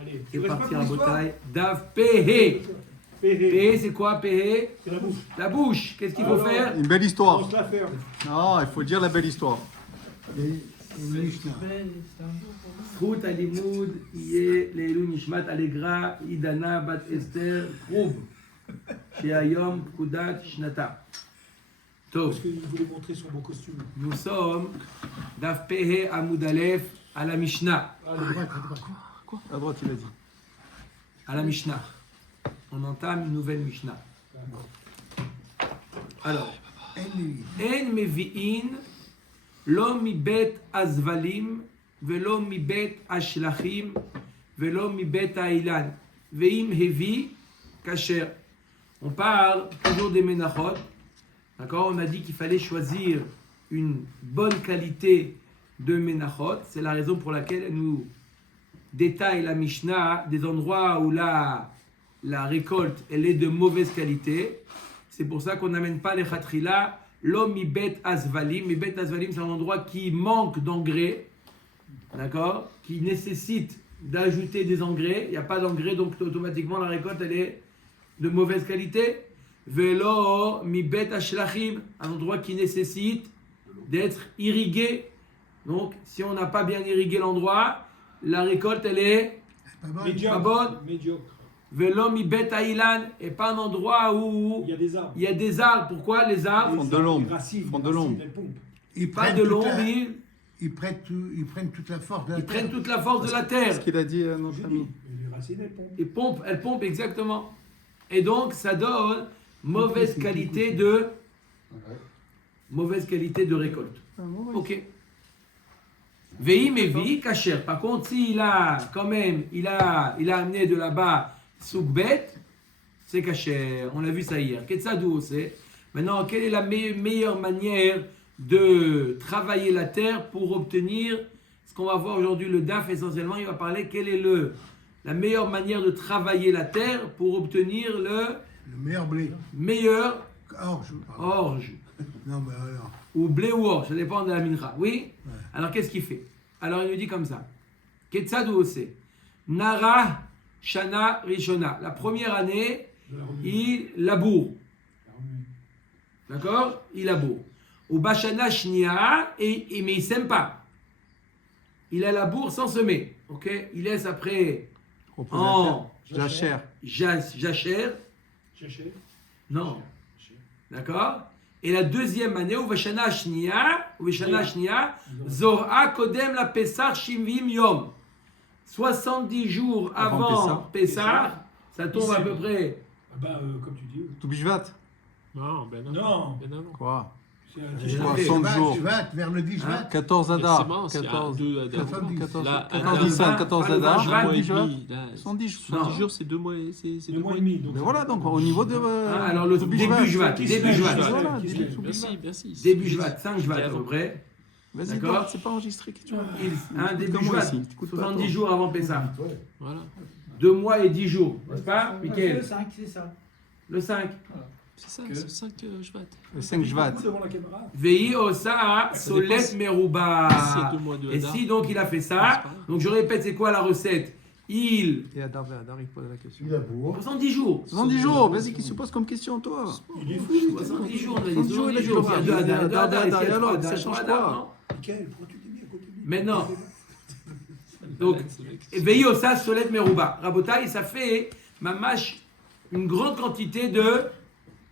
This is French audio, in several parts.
Allez, C'est tu restes parti pas à pour l'histoire. Botaï. Dav Pehe. Péhé. Pehe, c'est quoi Pehe? C'est la bouche. La bouche. Qu'est-ce qu'il faut Alors, faire? Une belle On histoire. se la fait. Non, il faut dire la belle histoire. זכות הלימוד יהיה לעילוי נשמת אלגרה עידנה בת אסתר קרוב שהיום פקודת שנתה. טוב, Parce qu'il voulait montrer son beau costume. nous sommes דף פ"ה עמוד א' על המשנה. Allez, À droite, il a dit. À la Mishnah. On entame une nouvelle Mishnah. Alors, En mevi'in lo mibet azvalim velo mibet ashlachim velo mibet ailan ve'im hevi kasher. On parle toujours des menachot. D'accord? On a dit qu'il fallait choisir une bonne qualité de menachot. C'est la raison pour laquelle elle nous détaille la Mishnah des endroits où la récolte elle est de mauvaise qualité. C'est pour ça qu'on n'amène pas les khatrila. L'homme mibet azvalim. Mibet azvalim, c'est un endroit qui manque d'engrais. D'accord? Qui nécessite d'ajouter des engrais. Il n'y a pas d'engrais, donc automatiquement la récolte elle est de mauvaise qualité. Velo mibet ashlachim, un endroit qui nécessite d'être irrigué. Donc, si on n'a pas bien irrigué l'endroit, la récolte elle est médiocre. pas bonne. Médiocre. Velo mibet ailan, et pas un endroit où Il y a des arbres. il y a des arbres. Pourquoi les arbres? Font de l'ombre. Les racines, Font de les l'ombre. racines, elles pompent. Ils Pas prennent de toute l'ombre, la- ils ils prennent toute la force de la ils terre. prennent toute la force de la terre. Ce qu'il a dit, notre Je ami. dis, les racines, elles pompent. Elles pompent exactement. Et donc, ça donne mauvaise qualité de récolte. Ok. Vehi mevi kasher. Par contre, s'il a quand même, il a amené de là-bas soukbet, c'est kasher. On l'a vu ça hier. Ketsadou c'est. Maintenant, quelle est la meilleure manière de travailler la terre pour obtenir ce qu'on va voir aujourd'hui? Le DAF essentiellement, il va parler quelle est la meilleure manière de travailler la terre pour obtenir le Le meilleur blé. meilleur Orge. pardon. orge. Non, mais alors. Ou blé ou orge, ça dépend de la mincha. Oui? Ouais. Alors qu'est-ce qu'il fait? Alors il nous dit comme ça. Ketsadu ose. Nara Shana Rishona. La première année, De la remuer. il laboure. La remuer. D'accord? Il laboure. Ou Bashana Shnia, mais il ne sème pas. Il a laboure sans semer. Ok? Il laisse après en Jachère. jachère. Cherchez. Non. D'accord? Et la deuxième année, ou Vashana Shnia, Zor'a Kodem la Pessah Shimvim Yom. 70 jours Avant avant Pessah, ça tombe à peu près. Ah bah, comme tu dis. Tout bishvat. Non, ben non. Non. Ben avant. Quoi? C'est un J'ai petit- quoi, Tu 60 vas, jours. tu vas vers le 10 Hein 14 C'est Adar. marrant, c'est à 14. deux Adar. 14, Là, 14 Adar, Nissan, 14 pas le Adar. 20, un mois et 10 jours. demi. Là, 70 70 jours, c'est 2 mois. C'est 2 mois et demi. donc Mais ça- voilà, donc au niveau de. Alors le tout début Jvat, Qui début se Jvat. lève, Voilà, qui se début lève. Merci, merci. Début Jvat, 5 Jvat à Avant. peu près. Vas-y, D'accord. Bart, c'est pas enregistré. Qu'est-ce que tu veux? Début comme moi Jvat, ici, t'écoutes pas, 70 toi. jours avant Pessah. Voilà. 2 mois et 10 jours, n'est-ce pas, Mickaël? Le 5, c'est ça. Le 5. C'est ça, c'est 5 Shvat. Le 5 Jvat. Devant la caméra. Vei Osa Solet dépend. Meruba. C'est 2 mois de Et Adar. si donc il a fait C'est ça, pas grave. donc je répète, c'est quoi la recette? Il. Et Adar, il pose la question. Il laboure. 70 jours. 70 jours, vas-y, qu'est-ce que tu poses comme question, toi? Il est fou. 70 jours, on a dit 70 jours, 70 il a jours. dit Il y a deux Adar, Adar, deux Adar, ici, il y a alors, trois Adar, ça change trois quoi? Adar, non? Mickaël, pourquoi tu t'es mis à côté de lui? Maintenant, donc, Vei Osa Solet Meruba. Rabotai, ça fait, mamash, une grande quantité de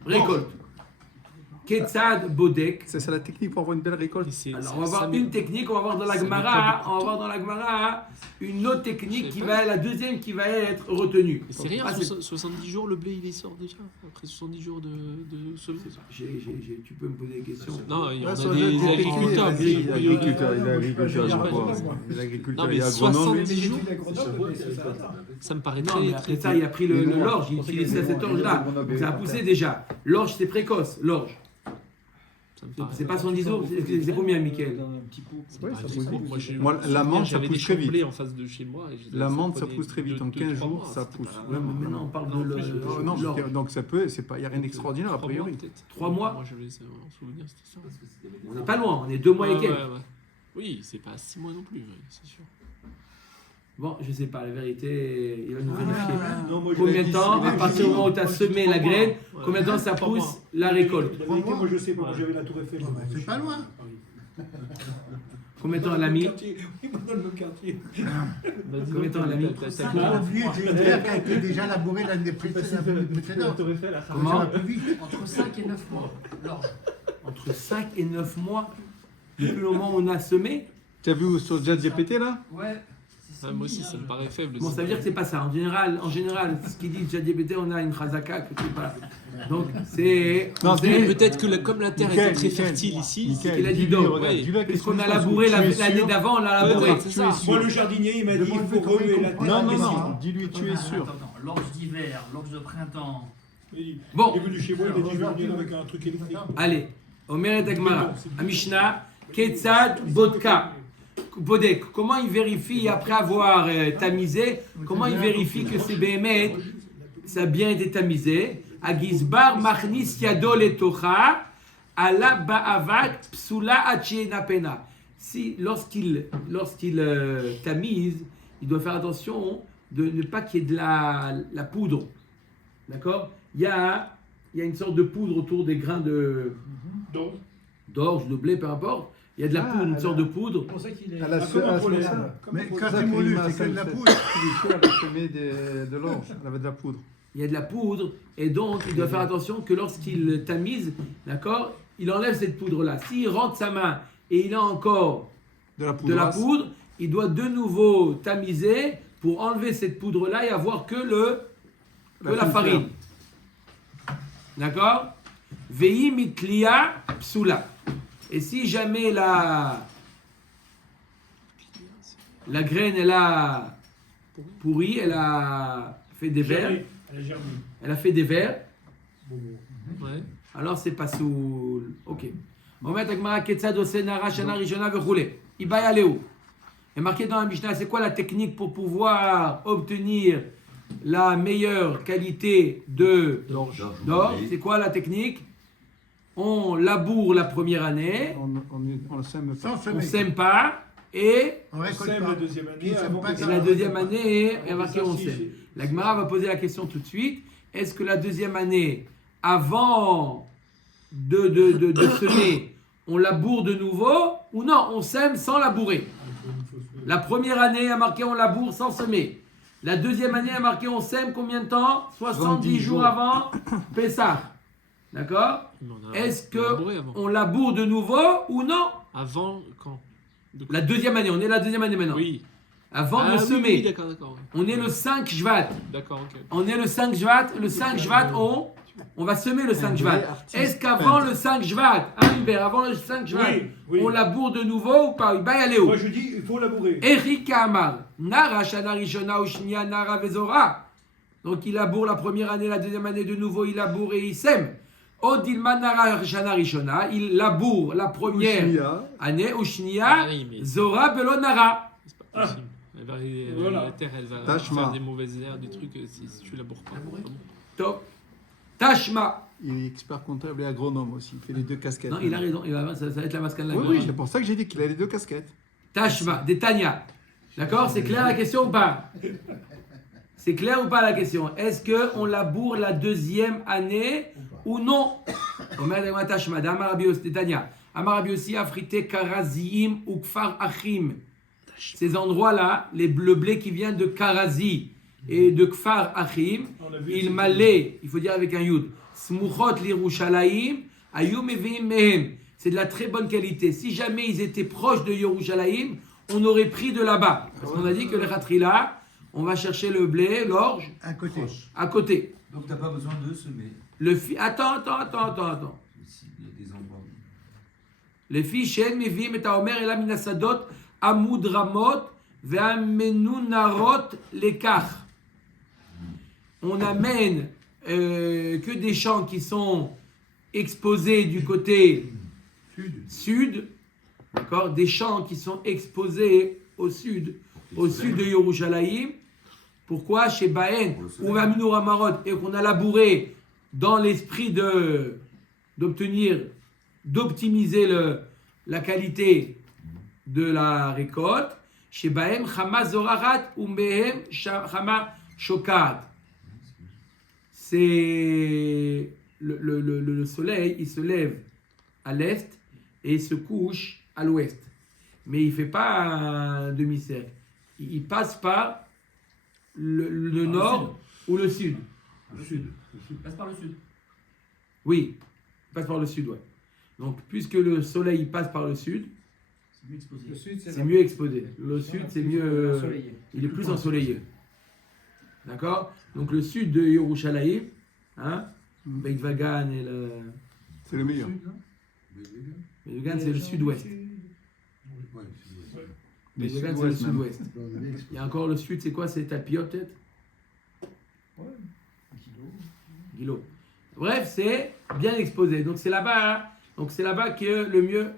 récolte. Ketzad Bodek. C'est la technique pour avoir une belle récolte. Alors, on va voir une technique, on va voir dans la Gemara, une autre technique qui va, la deuxième qui va être retenue. Mais c'est rien, Ah, c'est- 70 jours, le blé il sort déjà. Après 70 jours de semis. Tu peux me poser des questions? Non, il y en Ouais, a ça, des il a agriculteurs. il a agriculteur, il a agriculteur, je je crois. sais pas. Il a agriculteur, Non, mais il est agronome. 70 jours, Grenoble, ça me paraît Non, très mais après ça, il a pris l'orge, il utilisait cette orge-là. Donc ça a poussé déjà. L'orge, c'est précoce, l'orge. Ça me paraît- C'est pas 70 jours, c'est combien, Mickaël? Ça me Ouais, paraît ça très pousse court. vite. Moi, Moi, la menthe, ça j'avais pousse des très champs de vite. blé en face de chez moi. et La ça menthe, ça prenait pousse très vite. En 15 3 jours, mois, ça c'était pousse. pas- Ouais, mais maintenant, on parle Non, de plus, Oh, non, l'orge. donc ça peut, c'est pas, il n'y a rien d'extraordinaire a 3 mois, priori. peut-être. 3 mois? Moi, j'avais ça en souvenir, c'était ça. On n'est pas loin, on est 2 mois et Ouais, quelques. ouais, ouais. Oui, c'est pas 6 mois non plus, ouais, c'est sûr. Bon, je sais pas, la vérité, il va nous vérifier. Non, moi, je Combien l'ai de dit, temps, c'est- à partir du moment où tu as semé la graine, combien de temps ça Trois pousse mois. la récolte? La vérité, moi, je sais pas. Moi, j'avais la Tour Eiffel. Ah, bah, c'est pas loin. Combien de temps elle a mis? Il me donne le quartier. Vas-y, Combien de temps elle a mis? t'as- On a oublié, c'est une terre qui a été déjà labourée l'année précédente. Comment? Ça va plus vite. Entre 5 et 9 mois, l'orge. Entre 5 et 9 mois, depuis le moment où on a semé. Tu as vu sur ChatGPT là? Ouais. Ah, moi aussi, ça me paraît faible. Bon, ça veut dire que c'est pas ça. En général, ce qu'il dit ChatGPT, on a une chazaka que c'est pas. Donc c'est. Non, c'est- Peut-être que comme la terre Nickel, était très nickel. fertile ici, qu'il a dit dis-lui, donc, regarde, ouais. dis-lui à quelle Puisqu'on a solution labouré tu es l'année sûr. d'avant, on l'a Ouais, labouré. ouais, c'est ça. Moi, le jardinier, il m'a dit il faut remuer la terre. Non, non, avec non, ça. dis-lui, tu es sûr. Attends, l'orge d'hiver, l'orge de printemps. Bon. Il est venu chez moi, il a dit je vais venir avec un truc électrique. Allez, Omer et Agmara, à Mishnah, Ketzad Bodka. Bodek, comment il vérifie après avoir tamisé, comment il vérifie que c'est Béhémet, ça a bien été tamisé? Agizbar Machnis Yado Letocha, Ala Ba'avat Psula Achiena Pena. Si, lorsqu'il tamise, il doit faire attention de ne pas qu'il y ait de la poudre. D'accord? Il y a une sorte de poudre autour des grains Donc, d'orge, de blé, peu importe. Il y a de la poudre, une sorte de poudre. c'est pour ça qu'il est. Elle a comme un semé pollen. ça. Comme un Mais pollen. quand Ça, c'est moulu, Karima, c'est que de la ça, poudre. Elle avait semé de l'orge, elle avait de la poudre. Il y a de la poudre, et donc il doit faire attention que lorsqu'il tamise, d'accord, il enlève cette poudre-là. S'il rentre sa main et il a encore De la poudre. de la poudre, il doit de nouveau tamiser pour enlever cette poudre-là et avoir que la farine. D'accord? Vei mitlia psula. Et si jamais la graine, elle a pourri, elle a fait des vers, Elle a germé. elle a fait des vers, ouais. alors c'est pas sous. Ok. On met Agmara Ketzad Osenara Shana Rishona Vechule. Ibaya Leo. Et marqué dans la Mishnah, c'est quoi la technique pour pouvoir obtenir la meilleure qualité d'orge? C'est quoi la technique? On laboure la première année, On le sème pas. Sans on semer. sème pas, et On On récolte sème pas. la deuxième année. Qui sème avant pas, que et ça la va. deuxième année, il y a marqué Ça, on si, sème. si. La Gemara va poser la question tout de suite. Est-ce que la deuxième année, avant de semer, on laboure de nouveau ou non, on sème sans labourer? La première année, il y a marqué on laboure sans semer. La deuxième année, il y a marqué on sème combien de temps? 70 jours avant Pessah. D'accord? Mais on a Est-ce labouré que avant. on laboure de nouveau ou non? Avant quand? De quoi? La deuxième année, on est la deuxième année maintenant. Oui. Avant Ah de oui, semer, oui, d'accord, d'accord. on est le 5 Shvat. D'accord, ok. On est le 5 Shvat. Le 5 Shvat, on va semer le 5 Shvat. Est-ce qu'avant le 5 Shvat, hein Hubert, avant le 5 Shvat, Oui, oui. on laboure de nouveau ou pas? Il va y aller où? Moi, je dis il faut labourer. Erika Amar, Nara Shana Rishona Ushnia Nara Vezora. Donc il laboure la première année, la deuxième année de nouveau, il laboure et il sème. Odilma Nara Shana Rishona, il laboure la première année, Ushnia, Ah oui, mais- Zora Belo Nara. C'est pas possible. Voilà. La terre, elle va Tashma. faire des mauvaises herbes, des trucs si tu laboures pas. Top. Tashma. Il est expert comptable et agronome aussi. Il fait les deux casquettes. Non, il a raison, ça va être la masque de la Oui, Gemara. oui, c'est pour ça que j'ai dit qu'il a les deux casquettes. Tashma, des Tanya. D'accord? C'est clair la question ou pas? C'est clair ou pas la question? Est-ce qu'on laboure la deuxième année ou non? Omer Tashma, d'Amarabios, des Tanya. Amarabiosi, Afrité, Karazim ou Kfar Achim. Ces endroits-là, le blé qui vient de Karazi et de Kfar Achim, On l'a vu, il c'est- m'allait, il faut dire avec un yud, Smuchot l'Yerushalayim, Ayum Evim Mehem. C'est de la très bonne qualité. Si jamais ils étaient proches de Yerushalayim, on aurait pris de là-bas. Parce qu'on a dit que le Khatrila, on va chercher le blé, l'orge, À côté. à côté. Donc t'as pas besoin de semer. Attends. S'il y a des endroits. Les filles, Shen Mevim et Taomer et la Minasadot, Amud Ramot, Ve'amenunarot Lekach. On amène que des champs qui sont exposés du côté sud, d'accord, des champs qui sont exposés au sud de Yerushalayim. Pourquoi? Chez Baen, ou Ve'amenunarot Marot, et qu'on a labouré dans l'esprit d'optimiser la qualité de la récolte. שבהם חמה זורחת ומהם חמה שוקעת. C'est le soleil, il se lève à l'est et il se couche à l'ouest. Mais il ne fait pas un demi-cercle. Il passe par le nord ou le sud. Le sud. Il passe par le sud. Oui, il passe par le sud, ouais. Donc, puisque le soleil passe par le sud, C'est mieux exposé. Le sud, c'est mieux exposé. Le sud, c'est mieux. ensoleillé. Il est plus ensoleillé. D'accord? Donc, le sud de Yerushalayim, hein, Beit Vagan et le. C'est le meilleur. Beit Vagan, c'est le sud-ouest. Beit Vagan, c'est le sud-ouest même. sud-ouest. Il y a encore le sud, c'est quoi? C'est Talpiot, peut-être? Guilo. Bref, c'est bien exposé. Donc, c'est là-bas, hein. Donc, c'est là-bas que le mieux.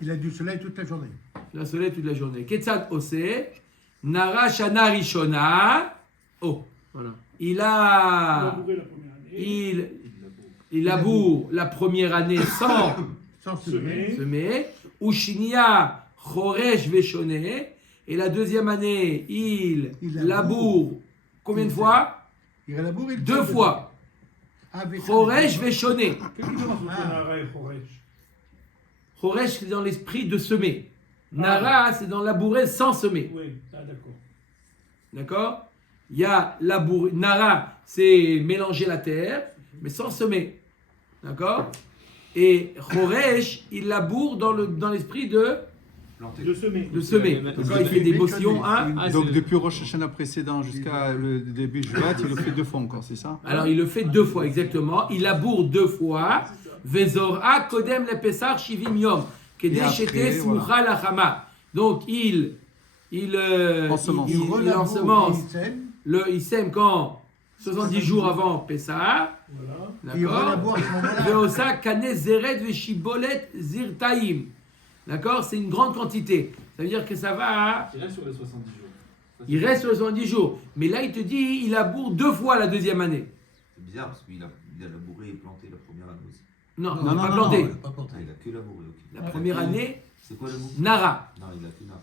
Il a du soleil toute la journée. Le soleil toute la journée. Ketzad Ose, Nara Shana Rishona. Oh, Voilà. il On a. va bourrer la première année. Il laboure la première année sans Sans Semer. semer. Ushinia Choresh Veshone. Et la deuxième année, il Il laboure combien de fois? Il a labouré 2 fois. Avec Choresh Veshone. Qu'est-ce qu'il commence entre Ah. Nara et Choresh? Choresh, c'est dans l'esprit de semer. Nara, c'est dans labourer sans semer. Oui, ah, d'accord. D'accord? Il y a labourer. Nara, c'est mélanger la terre, mais sans semer. D'accord? Et Choresh, il laboure dans l'esprit de De semer. semer. D'accord? Il fait des motions. Hein? Ah, Donc c'est- depuis Rosh Hashanah précédent jusqu'à le début de Shvat, il le fait 2 fois encore, c'est ça? Alors, il le fait 2 fois, exactement. Il laboure 2 fois. Vezor'a kodem le pesach shivim yom. Kedei après, shete smucha lachama. Donc, il Ensemence. Il relaboure, ensemence. il sème, Il sème quand 70 jours avant Pessah. Voilà. il D'accord? relaboure à ce moment-là. Veosa kane zeret veshibolet zirtaim. D'accord? C'est une grande quantité. Ça veut dire que ça va. Il reste sur les 70 jours. Il reste sur les 70 jours. Mais là, il te dit, il laboure 2 fois la deuxième année. C'est bizarre parce qu'il a labouré et planté la première année aussi. Non, Non, il n'a pas planté. il a pas planté. Ah, il a que labouré, ok. La première année, C'est quoi le mot? Nara. Non, il a que Nara.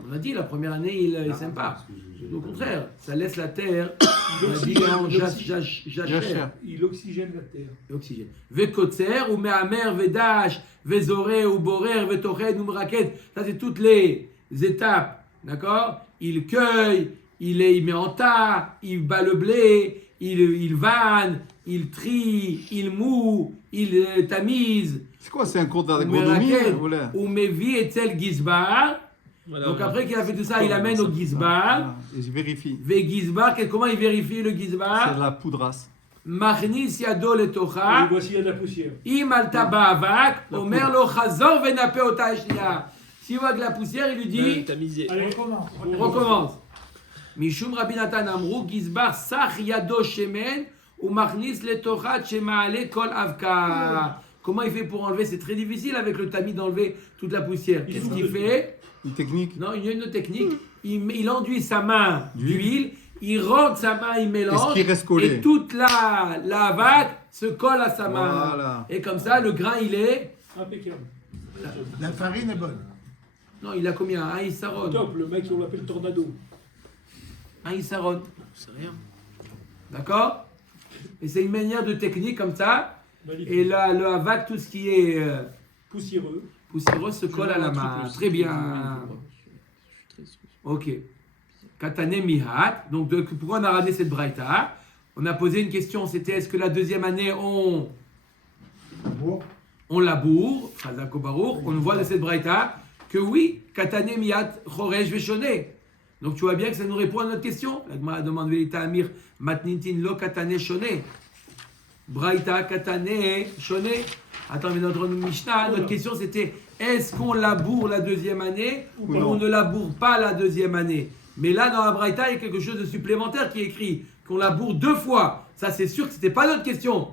On a dit, la première année, il ne sème pas. Parce que Au contraire, ça laisse la terre. On a dit en jachère. Jachère. Il oxygène la terre. Oxygène. Vekotzer, ou mehamer, vedash, vezoré, ou borer, vetochen, ou mraket. Ça, c'est toutes les étapes. D'accord? Il cueille, il met en tas, il bat le blé, il vanne, il trie, il moue, il tamise. C'est quoi? C'est un cours Ou d'agronomie? meraket, Voilà. ou mevi etzel gizbar. Voilà, Donc voilà. après qu'il a fait tout ça, il amène au gizbar. Et je vérifie. Ve gizbar, comment il vérifie le C'est gizbar? de la poudrasse. Machnis yado Et letocha. voici, il y a de la poussière. Im alta ba'avak, omer lo chazor venape ota shniya. S'il voit de la poussière, il lui dit, Tamisé. Allez, recommence. recommence. Mishum Rabbi Natan amru, gizbar sach yado shemen, ou machnis letocha shemaale kol avka. Comment il fait pour enlever? C'est très difficile avec le tamis d'enlever toute la poussière. Qu'est-ce qu'il fait? Une technique. Non, il y a une autre technique. Il enduit sa main d'huile, il rentre sa main, il mélange. Est-ce qu'il reste collé? Et toute la vague se colle à sa main. Voilà. Et comme ça, le grain, il est. Impeccable. La farine est bonne. Non, il a combien? Un Issaron. Top, le mec, on l'appelle Tornado. Un Issaron. C'est rien. D'accord? Et c'est une manière de technique comme ça. Magnifique. Et là, le havak, tout ce qui est Poussiéreux. poussiéreux se colle à la main. Très bien. Ok. Katane mihat. Donc, pourquoi on a ramené cette braïta? On a posé une question, c'était est-ce que la deuxième année, on laboure, Chazako Baruch, on voit de cette braïta que oui, Katane mihat choresh veshone. Donc, tu vois bien que ça nous répond à notre question. La Gemara demande Velita Amir, matnintin lo katane shone. Braïta, katane, shone. Attends, mais notre Mishnah, notre question c'était est-ce qu'on laboure la deuxième année ou non. on ne laboure pas la deuxième année? Mais là, dans la Braïta, il y a quelque chose de supplémentaire qui est écrit qu'on laboure 2 fois. Ça, c'est sûr que c'était pas notre question.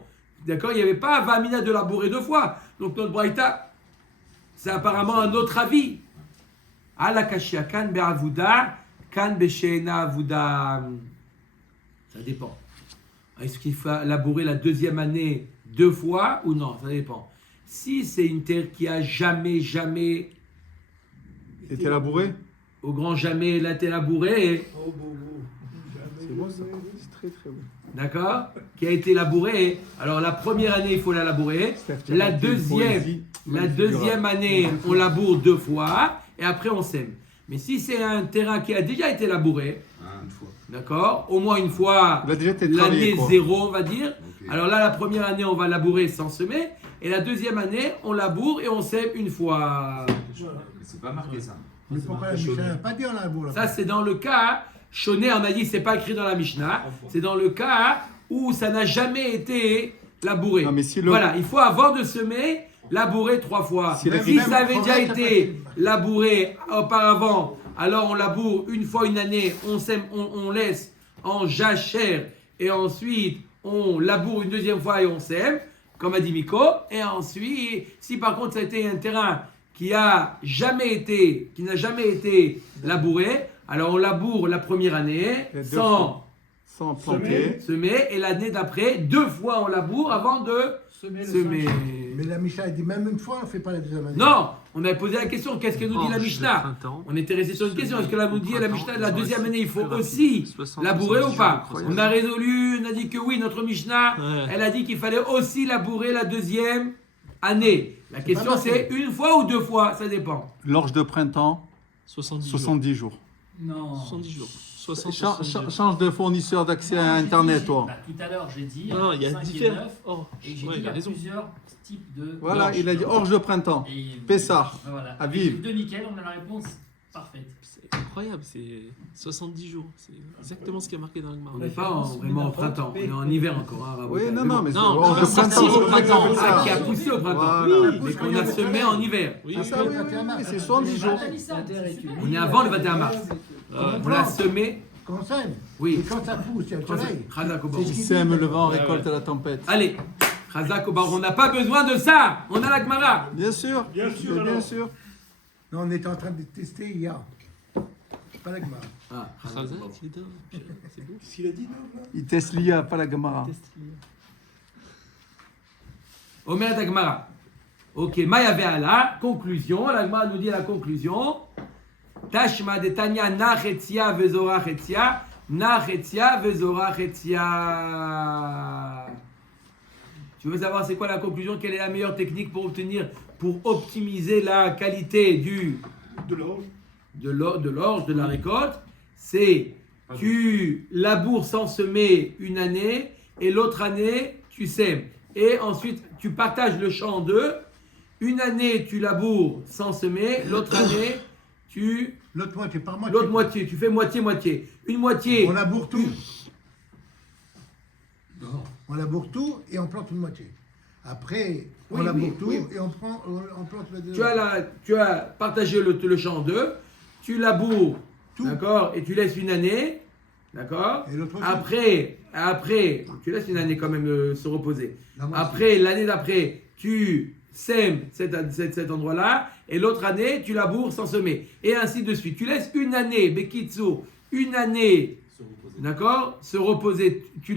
D'accord? Il n'y avait pas Vamina de labourer 2 fois. Donc, notre Braïta, c'est apparemment un autre avis. Ala kashia kan be'avuda, kan be'she'ena avuda. Ça dépend. Est-ce qu'il faut labourer la deuxième année 2 fois ou non? Ça dépend. Si c'est une terre qui a jamais était labouré? Au grand jamais, là, t'es labouré. Oh, beau, beau. C'est beau ça. C'est très très beau. D'accord? Qui a été labouré. Alors, la première année, il faut la labourer. La deuxième année, on laboure 2 fois. Et après, on sème. Mais si c'est un terrain qui a déjà été labouré, Une fois. d'accord? Au moins une fois Il a déjà été l'année travaillé, quoi. 0, on va dire. Ok. Alors là, la première année, on va labourer sans semer. Et la deuxième année, on laboure et on sème une fois. Voilà. Mais c'est pas marqué ça. Mais pourquoi la Mishnah n'a pas dit en labour là? Ça, c'est dans le cas, Shoné, on a dit, c'est pas écrit dans la Mishnah. C'est dans le cas où ça n'a jamais été labouré. Non, mais si le- Voilà, il faut avant de semer, labourer 3 fois. Si la- Si ça avait Même déjà correct, été labouré auparavant, alors on laboure une fois une année, on sème, on laisse en jachère et ensuite on laboure une deuxième fois et on sème, comme a dit Miko. Et ensuite, si par contre ça a été un terrain qui n'a jamais été labouré, alors on laboure la première année Et 2 sans Sans planter. semer et l'année d'après, 2 fois on laboure avant de Semer le semer. Mais la Mishnah a dit même une fois, on ne fait pas la deuxième année. Non, on avait posé la question, qu'est-ce que nous dit la Orge, Mishnah? le printemps. On était resté sur une question, est-ce que là nous dit la Printemps, Mishnah, la ils ont deuxième resté année, il faut plus rapide. aussi 60, labourer ou 70 pas? jours, incroyable. On a résolu, on a dit que oui, notre Mishnah, Ouais. elle a dit qu'il fallait aussi labourer la deuxième année. La question pas c'est marqué. une fois ou 2 fois, ça dépend. L'orge de printemps, 70 70 jours. Non. 70 jours. 60, Change 70 jours. change de fournisseur d'accès à J'ai dit, Internet, toi. bah, tout à l'heure, j'ai dit. Non, il y a 5 et différents. 9, Oh, et j'ai ouais, dit il il y a a raison. plusieurs types de. Voilà, d'orge. il a dit orge de printemps. Et- Pessard. Voilà. Aviv. De nickel, on a la réponse parfaite. C'est incroyable, c'est 70 jours. C'est exactement ce qui a marqué dans le On Gemara. n'est pas vraiment en printemps, on est en hiver encore. Hein, Oui, Rabotai. non, non, mais c'est Non, orge on de va sortir printemps. au c'est comme ça printemps. qu'on appelle Ah, qui a ça. poussé au printemps. Voilà. Mais qu'on a semé en hiver. Oui, Ah, ça, oui, oui, oui, c'est 70 jours. On est avant le 21 mars. On l'a semé, Quand on sème. oui. Et quand ça pousse, il y a le soleil. Chazak au C'est Baruch. ce Qui qu'il sème dit. le vent, récolte la tempête. Allez, Chazak au Baruch, on n'a pas besoin de ça. On a la Gemara. Bien sûr. Bien sûr, Bien alors. sûr. Non, on était en train de tester hier. Pas la Gemara. Ah, Chazak, il est dingue. C'est beau. Qu'est-ce qu'il a dit, non, là? Il teste l'IA, pas la Gemara. Omer la Gemara. Ok, Maya Ve'ala, conclusion. La Gemara nous dit la conclusion. Tashma de Tanya Nachetzia Vezora Chetzia. Nachetzia Vezora Chetzia. Tu veux savoir c'est quoi la conclusion? Quelle est la meilleure technique pour optimiser la qualité De l'orge. de l'orge, de la récolte? C'est tu laboures sans semer une année et l'autre année tu sèmes. Et ensuite tu partages le champ en 2. Une année tu laboures sans semer, l'autre année tu L'autre moitié, par moitié. l'autre moitié, tu fais moitié-moitié. Une moitié. On laboure tout. On laboure tout et on plante une moitié. Après, on Oui, laboure oui, tout oui. et on plante la deuxième. Tu as partagé le champ en 2, tu laboures, Tout. d'accord, et tu laisses une année, d'accord. Et l'autre aussi. Après, tu laisses une année quand même se reposer. La moitié. Après, l'année d'après, tu sèmes cet endroit-là, et l'autre année, tu laboures sans semer. Et ainsi de suite. Tu laisses une année, Bekitsu, une année, d'accord, se reposer. Tu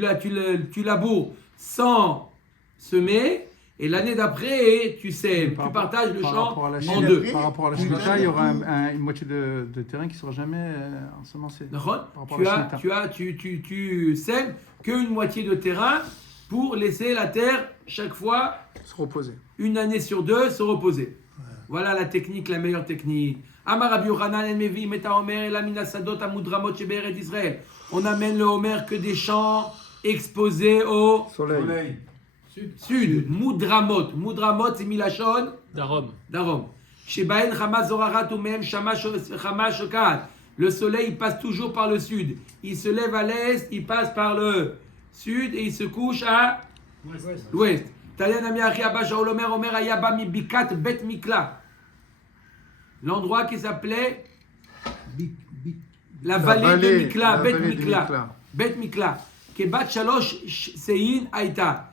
laboures sans semer, et l'année d'après, tu sèmes. Tu partages le par champ rapport à la en Chine- 2. Par rapport à la Tu Shemitah, laboures il y aura tout. une moitié de terrain qui ne sera jamais ensemencé. D'accord. Par rapport à la Tu sèmes qu'une moitié de terrain pour laisser la terre chaque fois Se reposer. une année sur 2 se reposer. Voilà la technique, la meilleure technique. Amar Rabbi Yochanan el Mevi meta Omer la mina sadot amudramot sheberet Israël. On amène le Homer que des champs exposés au Soleil. sud. Mudramot. Mudramot c'est Milachon Darom. d'Arom. Shebaen Hamas Zorarat ou même Shamash Shokat. Le soleil il passe toujours par le sud. Il se lève à l'est, il passe par le sud et il se couche à l'ouest. Talian Amiachi Abba Shaul Omer Omer Ayaba mi Bikat Bet Mikla. L'endroit qui s'appelait la vallée de Mikla, la Bet vallée de Mikla. Mikla. Bet Mikla. Kebat Shalosh Sein Aïta.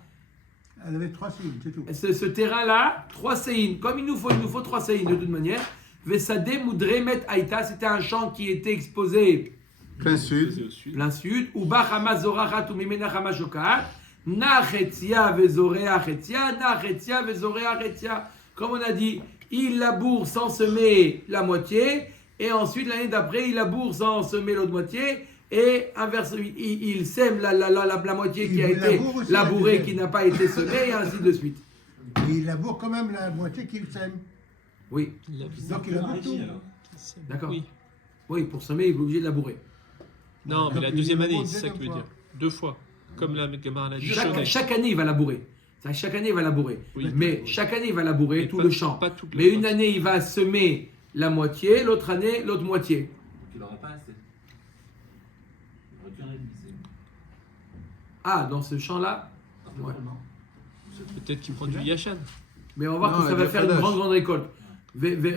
Elle avait 3 signes, c'est tout. Ce terrain-là, 3 séines. Comme il nous faut 3 séines de toute manière. Vesade Moudremet Aïta, c'était un champ qui était exposé Plein sud. Au sud. plein sud. Uba Hamas Zorachat ou Mimena Hamashokat. Na Chetzia Vezorea Chetzia, Na Chetzia Vezorea Chetzia. Comme on a dit, il laboure sans semer la moitié, et ensuite l'année d'après, il laboure sans semer l'autre moitié, et inversement, il sème la moitié qui a Il été laboure aussi labourée, la qui deuxième. n'a pas été semée, et ainsi de suite. Et il laboure quand même la moitié qu'il sème. Oui, Donc il laboure tout. d'accord. Oui. Oui, pour semer, il est obligé de labourer. Non, mais Donc, la il deuxième année, laboure c'est ça que tu veux deuxième dire. 2 fois. Comme la Gemara l'a dit. Chaque année, il va labourer. C'est-à-dire, chaque année, il va labourer. Oui. Mais chaque année, il va labourer Mais tout pas- le champ. pas toute la Mais une partie. année, il va semer la moitié, l'autre année, l'autre moitié. Donc il n'aura pas assez. Il aurait pu réviser. Ah, dans ce champ-là. Ouais. Peut-être qu'il prend du Yachan. Mais on va voir Non, que ça il y va a faire une Kadash. grande récolte.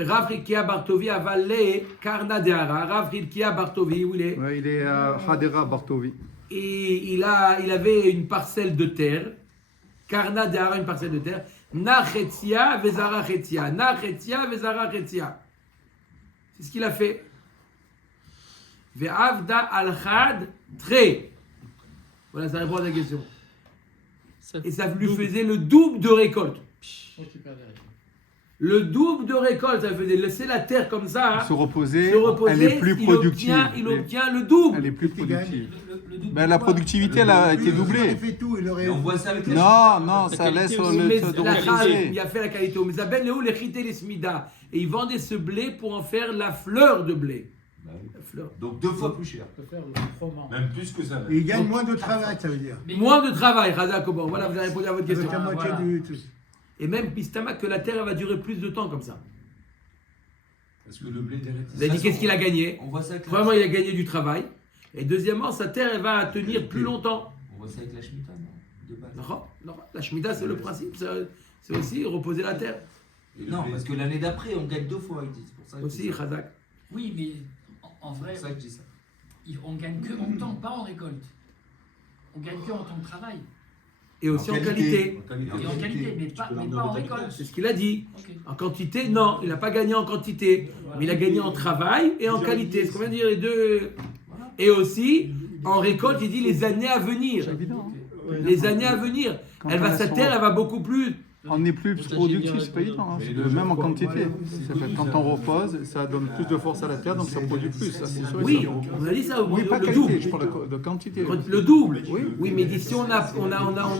Rav Rilkia Bartovi avalé Karna de Hara. Rav Rilkia Bartovi, où il est? Ouais, il est à Hadera Bartovi. Et il avait une parcelle de terre. Karna de Hara, une parcelle de terre. Nachetia vezara chetia. Nachetia vezara chetia. C'est ce qu'il a fait. Ve'avda al-Khad tre. Voilà, ça répond à ta question. Et ça lui faisait le double de récolte. Le double de récolte, ça faisait laisser la terre comme ça. Se reposer, Se reposer, elle est plus productive. Il obtient le double. Elle est plus Qu'est-ce qu'il gagne? productive. Le double Ben, de la quoi productivité, elle a été Il aurait doublée. fait tout, il aurait. Et on voit ça avec la Non, non, ça qualité laisse aussi. le Mais de la reposer. il a fait la qualité. Mais Zabel Léo, les chité les smida. Et ils vendaient ce blé pour en faire la fleur de blé. Bah oui. La fleur. Donc 2 fois plus cher. Même plus que ça. Et il gagne moins de travail, ça veut dire. Mais- Moins de travail, Razak Oban. Voilà, vous avez répondu à votre question. Avec la moitié voilà. du truc. Et même Pistama, que la terre elle va durer plus de temps comme ça. Parce que le blé derrière. Vous avez dit qu'est-ce qu'il a gagné? On voit ça avec la. Premièrement, il a gagné du travail. Et deuxièmement, sa terre elle va tenir plus longtemps. On voit ça avec la Shemitah, non? De base. Non, non, la Shemitah, c'est le principe. C'est aussi reposer la terre. Non, parce que l'année d'après, on gagne 2 fois, ils disent. C'est pour ça que je Aussi, dis ça. Razak. Oui, mais en vrai, C'est pour ça que je dis ça. on gagne que en temps, pas en récolte. On gagne que en temps de travail. Et aussi en qualité. Et en qualité, mais pas en récolte. C'est ce qu'il a dit. Ok. En quantité, non, il n'a pas gagné en quantité. Mais il a gagné en travail et en qualité. C'est ce qu'on vient de dire les deux. Et aussi, en récolte, il dit les années à venir. C'est évident. Les années à venir. Quand Elle on va, a sa son- terre, elle va beaucoup plus. On est plus productif, c'est pas évident. Hein. Même en quantité. Ça fait, quand on repose, ça donne plus de force à la terre, donc ça produit plus. Ça, c'est sûr et Oui, certain. on a dit ça au Oui, pas le qualité, double. je parle de quantité. Le double. Oui. Oui, mais si on a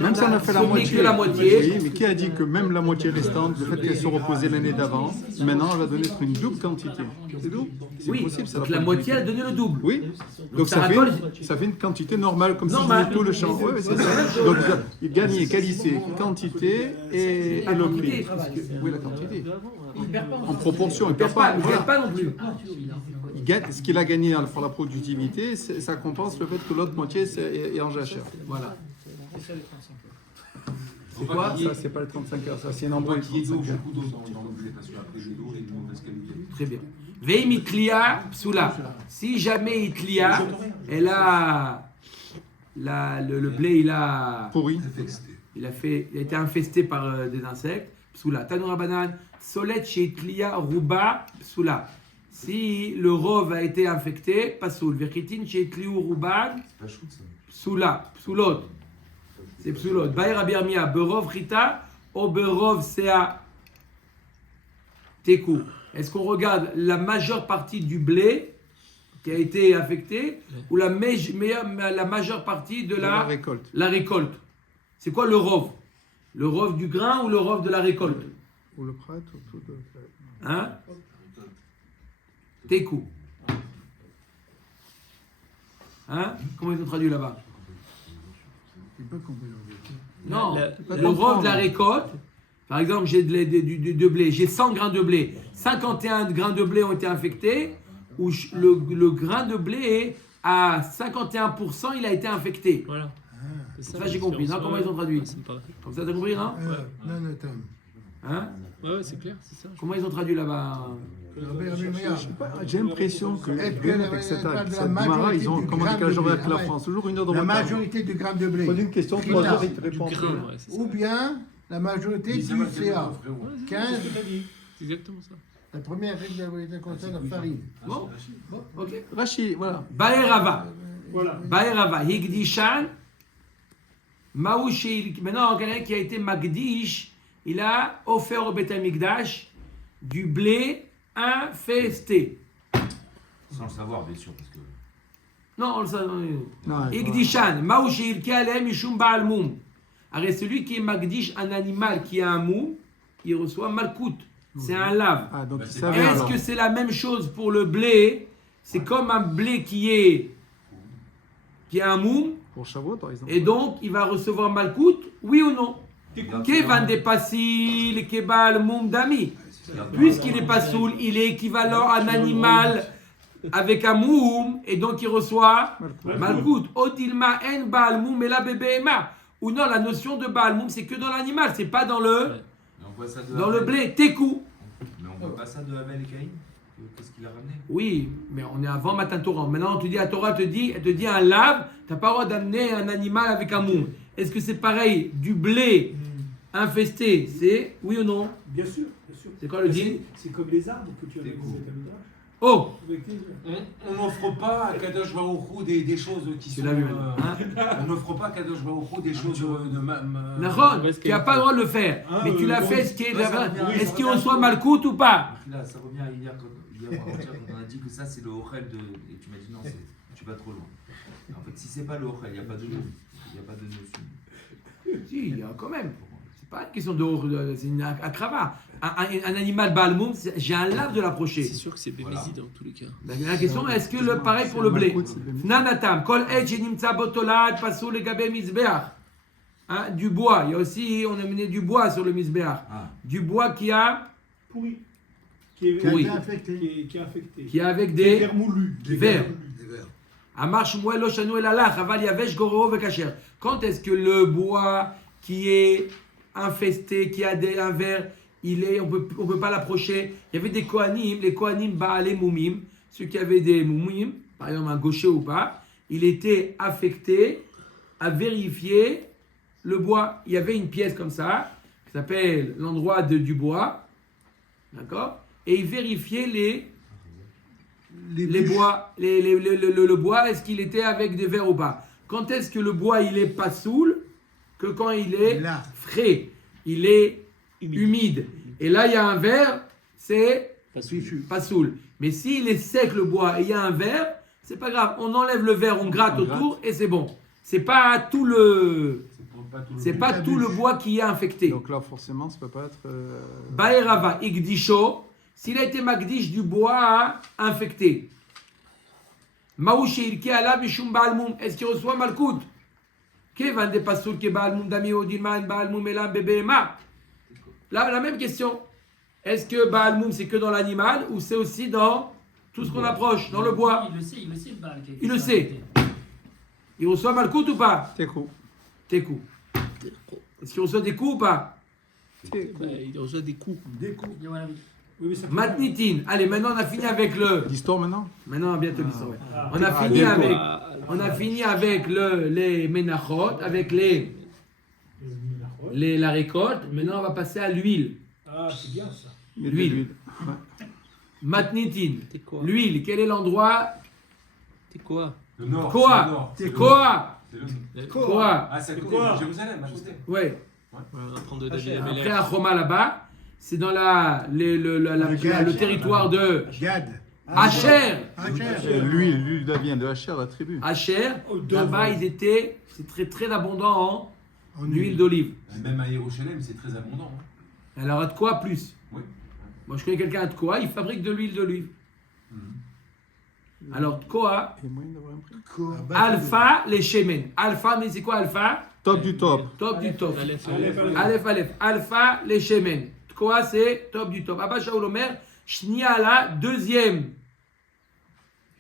Même si on a fait la semé moitié. que la moitié. Oui, mais qui a dit que même la moitié restante, le fait qu'elle se reposait l'année d'avant, maintenant elle va donner une double quantité. C'est double. C'est Oui, possible, ça. donc la moitié a donné le double. Oui. Donc ça ça récolte- fait une quantité normale, comme si Normale. c'était tout le champ. Oui, c'est ça. Donc il gagnait qualité, quantité et La le quantité, prix. parce que- Oui, la quantité. Il perd pas. En proportion, il Il perd perd pas, pas. il Voilà. perd pas non plus. Il gagne, ce qu'il a gagné pour la productivité, ça compense le fait que l'autre moitié est en jachère. Voilà. C'est quoi ça? C'est pas les 35 heures, ça c'est un embrouille. 35 heures. Beaucoup d'eau dans le blé, parce qu'après l'eau, et nous, parce qu'elle nous vient. Très bien. Veim itlia psula. Si jamais itlia, elle a le blé, il a Pourri. il a été infesté par des insectes. Psula. Tanoura banane. Solet chez itlia ruba psula. Si le rov a été infecté, pasoul. Verchitin chez itliu ruban C'est pas shoot, ça. psula. Psulot. C'est psulot. Baer abirmia. Berov chita ou berov sea teku. Est-ce qu'on regarde la majeure partie du blé qui a été affecté ou la majeure partie de La récolte. la récolte? C'est quoi le rov? Le rov du grain ou le rov de la récolte? Ou le prêtre, ou tout. Hein? Teku. Hein? Comment ils ont traduit là-bas? J'ai pas compris. Non, La- le rov de la récolte, par exemple, j'ai de blé, j'ai 100 grains de blé, 51 grains de blé ont été infectés, ou le grain de blé, à 51%, il a été infecté. Voilà. Ça, j'ai compris, non? Comment ils ont traduit? Ça me paraît. Comme ça, t'as compris, non? Non, attends. Hein? Ouais, c'est clair, c'est ça. Comment ils ont traduit là-bas? J'ai l'impression que Est-ce que Bennett, la- etc., la- la cette majorité Gemara, ils ont du comment grain décalage de horaire blé, avec la ouais. France. Toujours une heure de La retard. majorité du gramme de blé. Pose une question, Qui 3 l'a heures, il te Du répond. grain, ouais, c'est ça. Ou bien la majorité du CA. 15, C'est exactement ça. la première règle de la vérité concerne la farine. Bon, ok. Rachid, voilà. Baerava. Baerava. Higdishan. Maouchi. Maintenant, quelqu'un qui a été Magdish, il a offert au Beth Amikdash du blé infesté. Sans le savoir, bien sûr, parce que. Non, on le sait. Non, Igdishan, Mao she'ilke alem mishum ba'al mum. Alors, celui qui est magdish un animal qui a un moum, il reçoit malkout. C'est un lave. Ah, donc Bah, il c'est savait Est-ce alors. que c'est la même chose pour le blé? C'est comme un blé qui a un moum, Pour Shavuot, par exemple. et donc il va recevoir malkout, oui ou non? Kevan de pasil, kebal moum dami. Puisqu'il n'est pas soul, il est équivalent à un animal avec un moum, et donc il reçoit malkout. Odilma en baal moum et la bébéma. Ou non, la notion de baal moum, c'est que dans l'animal, c'est pas dans le, Mais on voit ça de dans le Abel. blé. Tekou. Mais on voit pas ça de Abel et Caïn. Qu'est-ce qu'il a ramené? Oui, mais on est avant Matan Torah. Maintenant, on te dit, la Torah elle te dit un lave, tu n'as pas le droit d'amener un animal avec un moum. Est-ce que c'est pareil du blé infesté? C'est oui ou non? Bien sûr, bien sûr. C'est quoi le din? C'est comme les arbres que tu as Des avec coups. cet amidrash. Oh, Avec les- On n'offre pas à Kadosh Baruch Hu des choses qui tu sont. l'as vu maintenant. Hein? On n'offre pas à Kadosh Baruch Hu des choses de Nahon, tu n'as pas le droit de le faire. Ah, Mais tu l'as bon, fait, est-ce qu'il ça revient, est-ce ça qu'il revient. reçoit malkout ou pas? Là, ça revient à hier, ou avant-hier, quand on a dit que ça, c'est le Ochel de. Et tu m'as dit non, tu vas trop loin. En fait, si c'est pas le Ochel, il n'y a pas de nom. Il n'y a pas de notion. Si, il y a quand même. C'est pas une question c'est une akrava. Un animal balmoum, j'ai un lave de l'approcher. C'est sûr que c'est Bémézid dans tous les cas. La question, est-ce que le pareil pour le blé? Nanatam, kol et shenimtza botolad pasul legabe mizbeach. Hein, du bois, il y a aussi, on a mené du bois sur le mizbeach. Ah. Du bois qui a, Pourri. Qui est, Pourri. Qui a été infecté. qui est infecté. qui est avec Des des vers moulus. vers. Des vers. Amar Shmuel lo shanu el alach, aval yavesh goro vekacher. Quand est-ce que le bois qui est infesté, qui a un ver, on peut pas l'approcher. Il y avait des kohanim, les kohanim ba'alé moumim, ceux qui avaient des moumim, par exemple un gaucher ou pas, il était affecté à vérifier le bois. Il y avait une pièce comme ça, qui s'appelle l'endroit du bois, d'accord? Et il vérifiait les bûches. bois, le bois, est-ce qu'il était avec des vers ou pas? Quand est-ce que le bois, il est pas saoul? Que quand il est Là. frais, il est humide. Et là, il y a un verre, c'est Fichu. pas saoul. Mais s'il est sec le bois et il y a un verre, c'est pas grave. On enlève le verre, on gratte autour et c'est bon. C'est pas tout le, c'est pas tout le bois qui est infecté. Donc là, forcément, ça peut pas être. Baerava igdisho, s'il a été magdish du bois infecté. Maouche ilke ala mishum baalmum, est-ce qu'il reçoit malkout? Kevan de pasul ke baalmum dami odilma en baalmum elam bebema. Là, la même question. Est-ce que baalmum c'est que dans l'animal ou c'est aussi dans tout ce qu'on approche, dans le bois? Il le sait, le Baal. qui a été Il le sait. infecté. Il reçoit malkout ou pas? Tekou. Tes coups. Est-ce qu'il reçoit des coups ou pas? Bah, il reçoit des coups. Des coups. Il dit, voilà, Oui, mais ça fait Matnitin. Allez, maintenant on a fini avec le. L'histoire maintenant. Maintenant, bientôt l'histoire. Ouais. Ah. On a Ah, fini déco. avec. On a fini avec les ménachot, avec la récolte. Maintenant, on va passer à l'huile. Ah, c'est bien ça. L'huile. Ouais. Matnitin. T'es quoi? L'huile, quel est l'endroit? T'es quoi? Le nord. Koa. c'est le nord. C'est Koa. C'est le- Koa. Ah, c'est à côté Quoi de Jérusalem, à côté. Ouais. On va prendre de Hacher. David Après, à Choma là-bas, c'est dans le territoire de Gad. Asher. Et l'huile vient de Hacher, la tribu. Asher. Oh, Là-bas, devant. c'est très très abondant en En huile d'olive. Même à Jérusalem, c'est très abondant. hein. Alors, à de quoi plus? Oui. Moi, je connais quelqu'un à Tkoa, il fabrique de l'huile d'olive. Alors, Tkoa, Il y a moyen d'avoir un prix. alpha, les shemen. Alpha, mais c'est quoi alpha? Top du top. Top du top. Aleph, Aleph, Aleph. Aleph, Aleph. Alpha, les shemen. Tkoa, c'est top du top. Abba Shaul Omer, Shniala, deuxième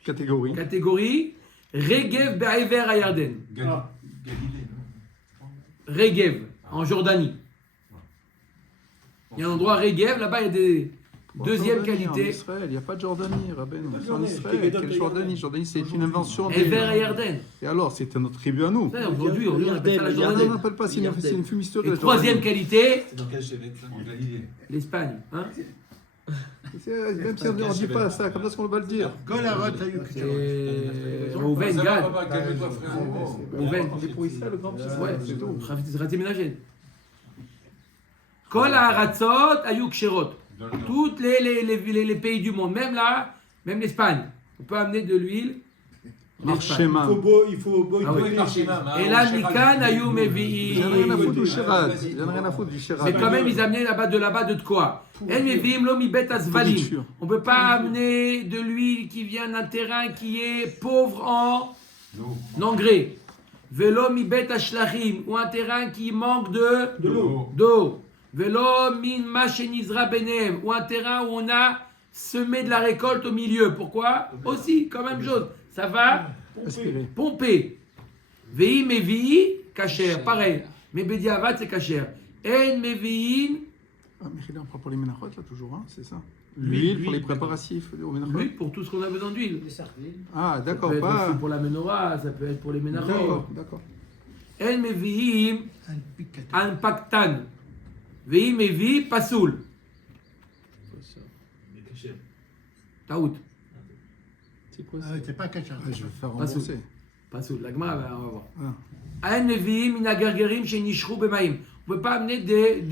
Catégorie. catégorie. Regev Be'ever à Yarden. Ah. Galilée, non Regev, en Jordanie. Il y a un endroit Regev, là-bas, il y a des deuxième Jordanie, En qualité. Israël, il n'y a pas de Jordanie, Rabbeinu. Pas de C'est en Jordanie. Israël. Quelle Quelle est Jordanie? Jordanie, c'est une invention. des- Ever à Yarden. Et alors, c'était notre tribu à nous. Aujourd'hui, on appelle ça la Non, on Jordanie. n'appelle pas, c'est une fumisterie. Et troisième qualité, C'est dans quel chevet En Galilée. l'Espagne. Hein? Même si on ne dit pas ça, comme ça, qu'on va le dire. C'est Rouven, Ça va, Gad. papa, calme-toi, frère. Rouven. C'est pour Israël, le grand fils. Ouais, c'est tout. Raté ménagé. Kol ha'aratzot ayu ksherot. Dans le nord. Toutes les pays du monde, même là, même l'Espagne. On peut amener de l'huile. Marchéma. Il faut Ah oui. boycotter. Et là, Mikan, Ayou, Mevi. J'en ai rien à foutre du Shiraz. J'en ai rien à foutre du Shiraz. Mais quand même, ils amenaient là-bas de quoi? El Mevim, lo mi bet asvalim. Pourriture. On ne peut pas amener de l'huile qui vient d'un terrain qui est pauvre en engrais. Velo mi bet ashlachim, ou un terrain qui manque De l'eau. d'eau. Velo min machenizra benem, ou un terrain où on a semé de la récolte au milieu. Pourquoi? Aussi, quand même chose. Ça va Aspirer. pomper. Vei mevi, kacher, pareil. Mais bediavad, c'est kacher. En meviin, Ah, mais on prend pour les ménachotes, là, toujours, hein, c'est ça. L'huile pour les préparatifs au ménachot. l'huile pour tout ce qu'on a besoin d'huile. Ah, Ça d'accord, peut être pas. aussi pour la menorah, ça peut être pour les ménachot. D'accord, d'accord. En meviim, Un piquet. an paktan. Vei mevi, pasoul. Taout. C'est quoi Ah, ça? c'est pas cachard. Ah, je vais faire Pas sous. rembourser. Pasoul. La Gemara, on va voir. Ah. En meviim, min agargerim, shenishru bemaim. On ne peut pas amener des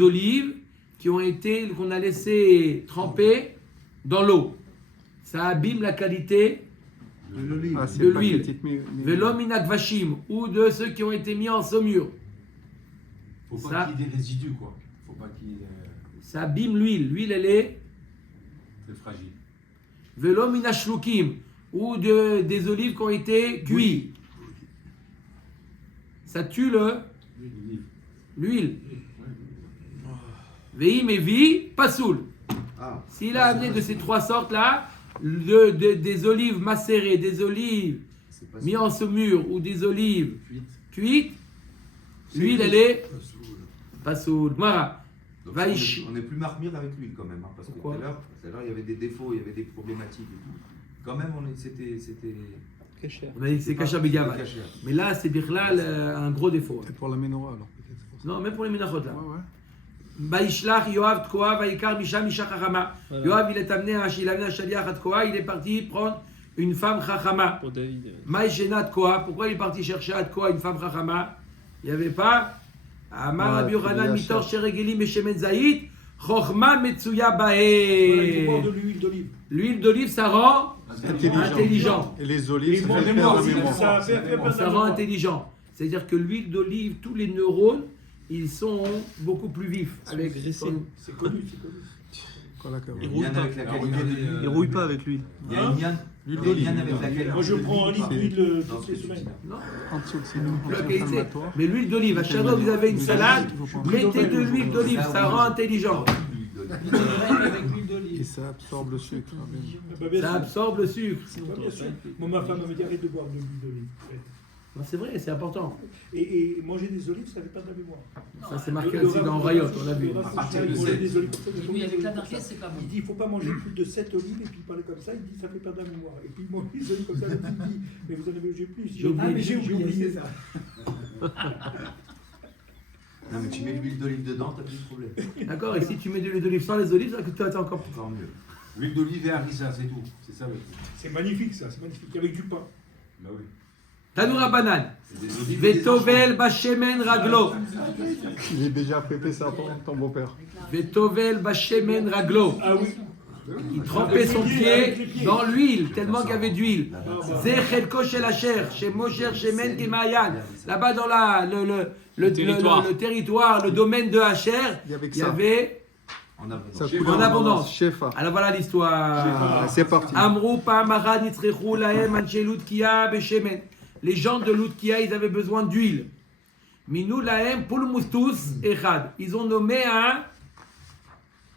olives qu'on a laissé tremper dans l'eau. Ça abîme la qualité De l'olive. Ah, c'est de pas l'huile. petite, mais- Velo minak vashim, ou de ceux qui ont été mis en saumure. Faut pas Ça- qu'il y ait des résidus, quoi. Faut pas qu'il y ait Ça abîme l'huile. L'huile, elle est c'est fragile. velo minashlukim, ou des olives qui ont été cuites. Ça tue l'huile. Veim et vi, pasoul. S'il a amené de ces trois sortes-là, des olives macérées, des olives C'est pas mises en saumure ou des olives cuites, l'huile, elle est pasoul. Mara. Donc, Vaïch. on n'est plus marmire avec l'huile quand même, hein, parce que Pourquoi tout à l'heure, il y avait des défauts, il y avait des problématiques et tout. Quand même, c'était Cacher. On a dit que c'est kasher c'était begavad. caché. Mais là, c'est birlal un gros défaut. C'est pour la menorah, alors, peut-être. c'est pour ça. Non, même pour les ménachot là. Ouais, ouais. Baishlach Yoav Tkoa, Vaikar Misha Misha Chachama. Voilà. Yoav, il a amené un shaliach à Tkoa, il est parti prendre une femme Chachama. Pour David. Maïshena Tkoa, pourquoi il est parti chercher à Tkoa une femme Chachama? Il n'y avait pas. Amar Ouais, Rabbi Yochanan faut Mitor bien Sheregelim et Shemen Zaït, Chochma Metsuya Voilà, il faut boire Bae. de l'huile d'olive. L'huile d'olive, ça rend intelligent. Et les olives, Et ça bon, fait mémoire, perdre la c'est mémoire. ça fait perdre la Ça rend mémoire. intelligent. C'est-à-dire que l'huile d'olive, tous les neurones, ils sont beaucoup plus vifs. Avec graissés. C'est connu, c'est connu. Quoi, la cave. Il y a un lien avec la qualité de l'huile. Il rouille pas avec l'huile. Il y a un lien, L'huile il y a un lien d'olive. avec la qualité Moi, je de prends un l'huile litre d'huile dans toutes ce les que tu semaines. dis là. Non, En dessous, c'est une la qualité. inflammatoire. Mais l'huile d'olive, à chaque fois que vous avez une salade, mettez de l'huile d'olive, ça rend intelligent. L'huile d'olive. Et ça absorbe le sucre. Ah bah, bien Ça sûr. absorbe le sucre. Ah, bien sûr. Moi, ma femme m'avait dit arrête de boire de l'huile d'olive. Non, c'est vrai, c'est important. Et manger des olives, ça fait perdre la mémoire. Ça, c'est marqué aussi dans Rayot, on l'a vu. Le À partir de manger 7. des olives comme ça, Oui, avec la darkesse, c'est pas bon. il dit il ne faut pas manger plus de 7 olives et puis il parlait comme ça, il dit ça fait perdre la mémoire. Et puis il mange les olives comme ça, il dit mais vous en avez j'ai plus. J'ai oublié. Ah, mais j'ai oublié ça. Non, mais tu mets de l'huile d'olive dedans, t'as plus de problème. D'accord, et si tu mets de l'huile d'olive sans les olives, ça que toi, t'es encore plus. Encore mieux. L'huile d'olive et harissa, c'est tout. C'est ça le truc. C'est magnifique ça, c'est magnifique. Avec du pain. Bah oui. Tanoura banane. C'est des olives et des Vetovel bashemen raglo. Il est déjà prêté ça pour ton beau-père. Vetovel bashemen raglo. Ah oui. Il trempait son pied dans l'huile, tellement qu'il y avait d'huile. Zechel koshel asher, chez Mosher, chez Men Kemayan. Là-bas dans le territoire, le domaine de Asher, Il y avait que il y ça. avait. En abondance. Ça Chef, coule en abondance. Shefa. Alors voilà l'histoire. Ah, c'est parti. Amrou pa'amara nitzrechu lahem anshe Lutkia beshemen. Les gens de Lutkia, ils avaient besoin d'huile. Minou lahem pulmustus echad. Ils ont nommé un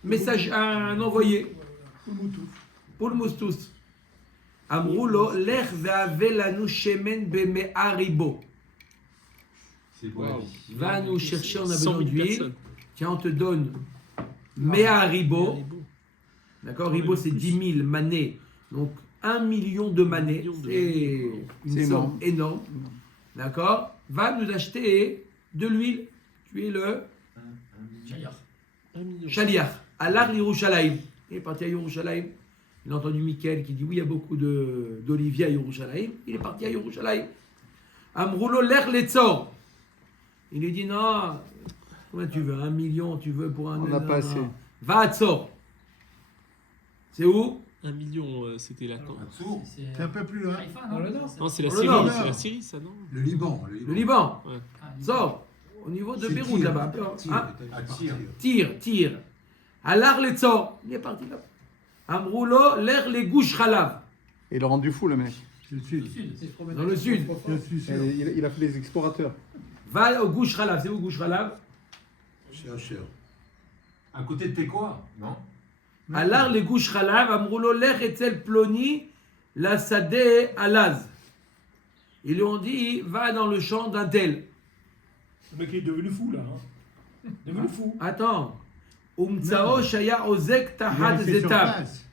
message, un envoyé. Pulmustus. Amrou lo lech ve'ave lanu shemen beme'aribo. C'est pour la vie. Va nous chercher, on a 100 besoin 000 d'huile. personnes. Tiens, on te donne me'aribo. D'accord, ribo c'est 10 000 manées. Donc 1 million de manées. C'est une C'est somme énorme. énorme. D'accord. Va nous acheter de l'huile. Tu es le J'allais. 1 million. Shaliach. Allah l'Yerushalayim. Il est parti à Yerushalayim. Il a entendu Michael qui dit oui, il y a beaucoup d'oliviers à Yerushalayim. Il est parti à Yerushalayim. Amroulo l'er letzor. Il lui dit non, Combien tu veux? 1 million, tu veux pour un... On n'a pas assez. Va à Tzor. C'est où? 1 million, c'était la Atsour. C'est un peu plus loin. Haïfa, Dans non le nord. Non, c'est la Dans le Syrie, nord. c'est la Syrie, ça, non? Le Liban. Le Liban. Ah, Tzor. Au niveau de C'est Beyrouth, Tyr. là-bas. Tyr, Hein? À Tyr. Tir. Alar le Tzor. Il est parti là. Amroulo, l'air les gouches Khalav. Il l'a rendu fou, le mec. C'est le sud. Dans le sud. Je suis sûr. Il a fait les explorateurs. Va au gouche Khalav. C'est où gouche Khalav? Cher, cher. À côté de Tekoa, non? Alar le gouche Khalav. Amroulo, l'air etzel ploni. La sadeh alaz. Ils lui ont dit, va dans le champ d'un tel. Le mec est devenu fou là. Hein. Devenu fou. Attends. Umtsao shaya ozek Il tahad est resté sur zetab. place.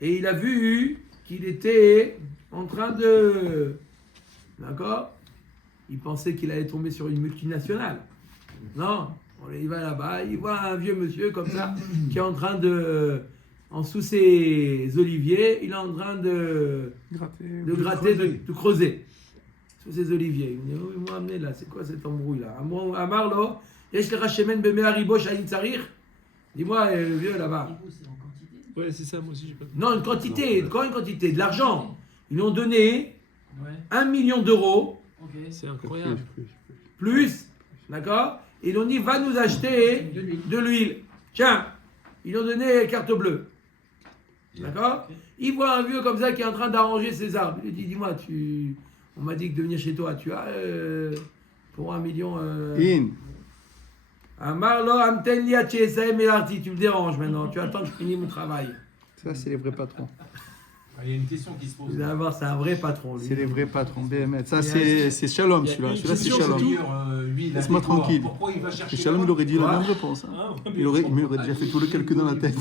Et il a vu qu'il était en train de... D'accord? Il pensait qu'il allait tomber sur une multinationale. Non, il va là-bas, il voit un vieux monsieur comme ça, qui est en train de... En sous ses oliviers, il est en train de gratter, de creuser. Sous ses oliviers. Il me dit, oh, ils m'ont amené là, c'est quoi cette embrouille là? Amarlo, yesh lecha shemen beme haribo shayin tsarir. Dis-moi, le vieux là-bas. c'est en quantité. Ouais, c'est ça, moi aussi, j'ai pas compris. Non, une quantité, quand une quantité? De l'argent. Ils lui ont donné Ouais, 1 million d'euros, ok. C'est incroyable. plus, d'accord? Ils lui ont dit, va nous acheter de l'huile. Tiens, ils lui ont donné carte bleue. D'accord? Il voit un vieux comme ça qui est en train d'arranger ses arbres. Il lui dit, dis-moi, on m'a dit que de venir chez toi, tu as pour 1 million... In. Amarlo amten li atchesaem elarti. Tu me déranges maintenant, tu attends que je finisse mon travail. Ça, c'est les vrais patrons. Ah, il y a une question qui se pose. Vous allez voir, c'est un vrai patron. lui. C'est les vrais patrons. BMS. Ça, c'est Shalom, il y a celui-là. une Celui-là, c'est question, c'est Shalom. tout. Laisse-moi tranquille. Pourquoi il va chercher Et Shalom, il aurait dit la Ouais. même réponse. hein. Ah, ouais, Il aurait déjà fait tout le calcul dans la tête.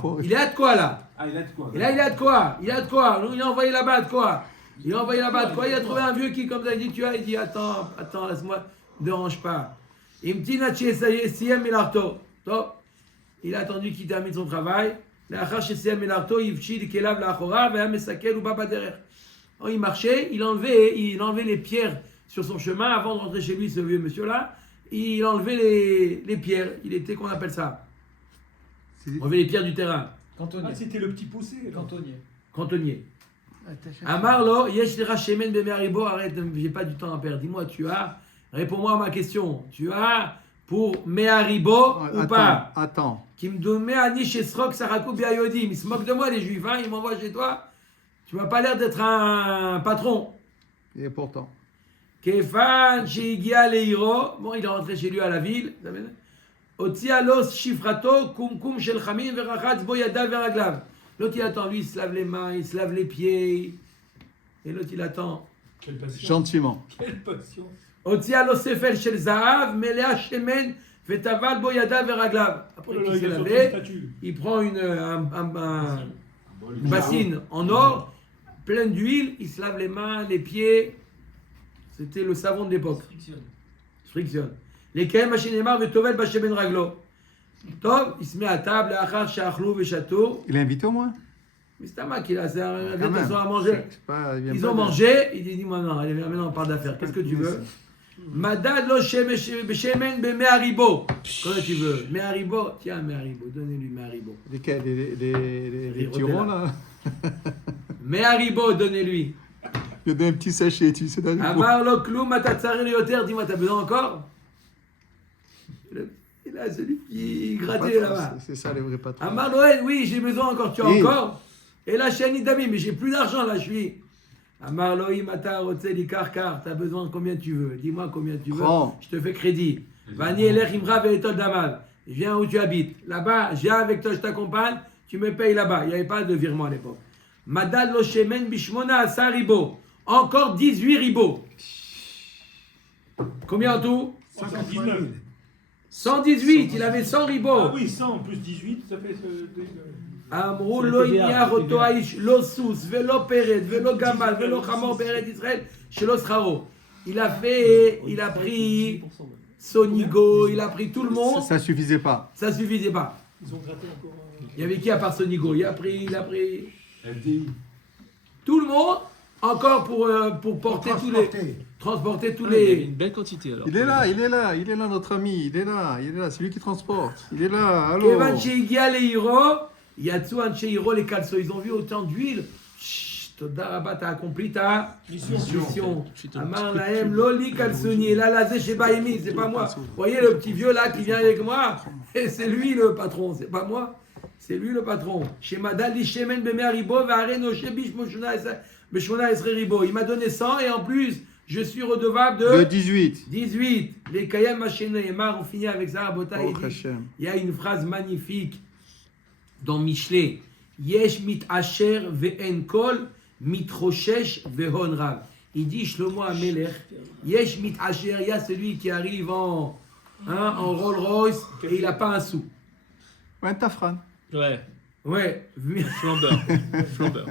Fort. Il est à de quoi là? Ah, il a de quoi? Et là, il a de quoi? Il a de quoi? Il a envoyé là-bas de quoi? Il a envoyé là-bas de quoi? Il a trouvé un vieux qui, comme ça, il dit, tu as, il dit, attends, laisse-moi, ne dérange pas. Il a attendu qu'il termine son travail. Il marchait, il enlevait les pierres sur son chemin avant de rentrer chez lui, ce vieux monsieur-là. Il enlevait les pierres. Il était, qu'on appelle ça? On enlevait les pierres du terrain. Ah, c'était le petit poussé. Cantonnier. Attaché. Amarlo, yesh lera shemen beme haribo. Arrête, j'ai pas du temps à perdre. Dis-moi, tu as, réponds-moi à ma question. Tu as pour Meharibo ou pas? Attends. Qui me donne Mehani chez Srok Sarakou Biayodim. Ils se moquent de moi, les juifs, hein, ils m'envoient chez toi. Tu m'as pas l'air d'être un patron. Et pourtant. Kefan Sheigia Leiro. Bon, il est rentré chez lui à la ville. Otialos Shifrato Kumkum Shel Chamin Verachatz Boyada Veraglav. L'autre il attend, lui il se lave les mains, il se lave les pieds. Et l'autre il attend. Quelle passion. Gentiment. Quelle passion. Otialos Sefel Shel Zahav Melea Shemen Vetaval Boyada Veraglav. Après Oh là là, qu'il s'est il a sorti lavé, une statue. il prend une bassine en or, pleine d'huile, il se lave les mains, les pieds. C'était le savon de l'époque. Frictionne. Les Kaem Hashinemar Vetovel Bashemen Raglo. Tov, il se met à table, Achar Shachlou Veshato. Il est invité au moins? Mais c'est un mec, il a c'est un Quand invitation même. à manger. C'est pas- il vient Ils pas ont de- mangé, il dit dis-moi non, allez, maintenant on parle d'affaires. Qu'est-ce que tu veux? Madad lo shemen be Meharibo. Comment tu veux? Meharibo, tiens Meharibo, donnez-lui Meharibo. Lesquels? Les Les tyrans, là? Meharibo, donnez-lui. Il y a un petit sachet, tu sais, dans Amar lo kloum atatsari lioter, dis-moi, t'as besoin encore? Il a celui qui grattait là-bas. C'est ça, les vrais patrons. Amar Noël, oui, j'ai besoin encore, tu as Et- encore? Et là, Shani Dami, mais j'ai plus d'argent là, je suis. Amar Loïm Ata Otseli Karkar, t'as besoin de combien tu veux? Dis-moi combien tu veux, Prends. je te fais crédit. Vani Elech Imra Ve'etol Damal, viens où tu habites. Là-bas, viens avec toi, je t'accompagne, tu me payes là-bas. Il n'y avait pas de virement à l'époque. Madad Lo Shemen Bishmona Asa Ribo, encore 18 ribos. Combien en tout? 119. 118, il avait 100 ribos. Ah oui, 100 plus 18, ça fait... אמרו לא הניח אותו האיש, לא סוס ולא פרד ולא גמל ולא חמור בארץ ישראל שלא שכרו. Il a pris Sonigo, il a pris tout le monde, Ça suffisait pas. ça suffisait pas. Ils ont gratté encore... Il y avait qui à part Sonigo? Il a pris FDI. tout le monde, encore pour porter tous les... transporter tous Ah, il y avait les... une belle quantité alors. Il est là, notre ami, il est là, c'est lui qui transporte. Il est là, allô. Kevan Sheigia Leiro, Yatsu Anche Hiro les Kalso. Ils ont vu autant d'huile. Chut, Toda Rabba, t'as accompli ta mission. Amar Lahem, Loli Kalsoni, là, là, c'est Baimi, c'est pas moi. Vous voyez le petit vieux là qui vient avec moi? Et c'est lui le patron, c'est pas moi. C'est lui le patron. Shemada li shemen beme haribo ve'are noshe bish beshmona esre ribo. Il m'a donné 100 et en plus, je suis redevable De de 18. 18. Les Kayam Machene et Mar, on finit avec ça, Rabota. Oh, Hashem. Il y a une phrase magnifique dans Michelet. Yesh mit asher ve'en kol mit roshesh ve'hon rav. Il dit Shlomo HaMelech, Yesh mit asher, il y a celui qui arrive en Rolls Royce et il n'a pas un sou. Ouais, Tafran. Ouais, Ouais, flambeur. Flambeur.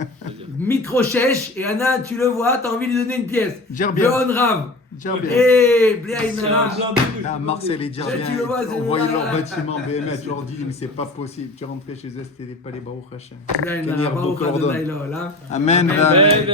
Mitrochesh, et Anna, tu le vois, t'as envie de lui donner une pièce. Djerbian. Ve'hon rav. Djerbian. Et Bléaïnara. Ah, Marcel et Djerbian, Tu le vois, c'est on voyait là, leur là. bâtiment BMS, tu leur dis, mais c'est pas possible. Tu rentrais chez eux, c'était pas les Baruch Hashem. Bléaïnara, Baruch Adonai Lo, là. Amen. Amen. Amen.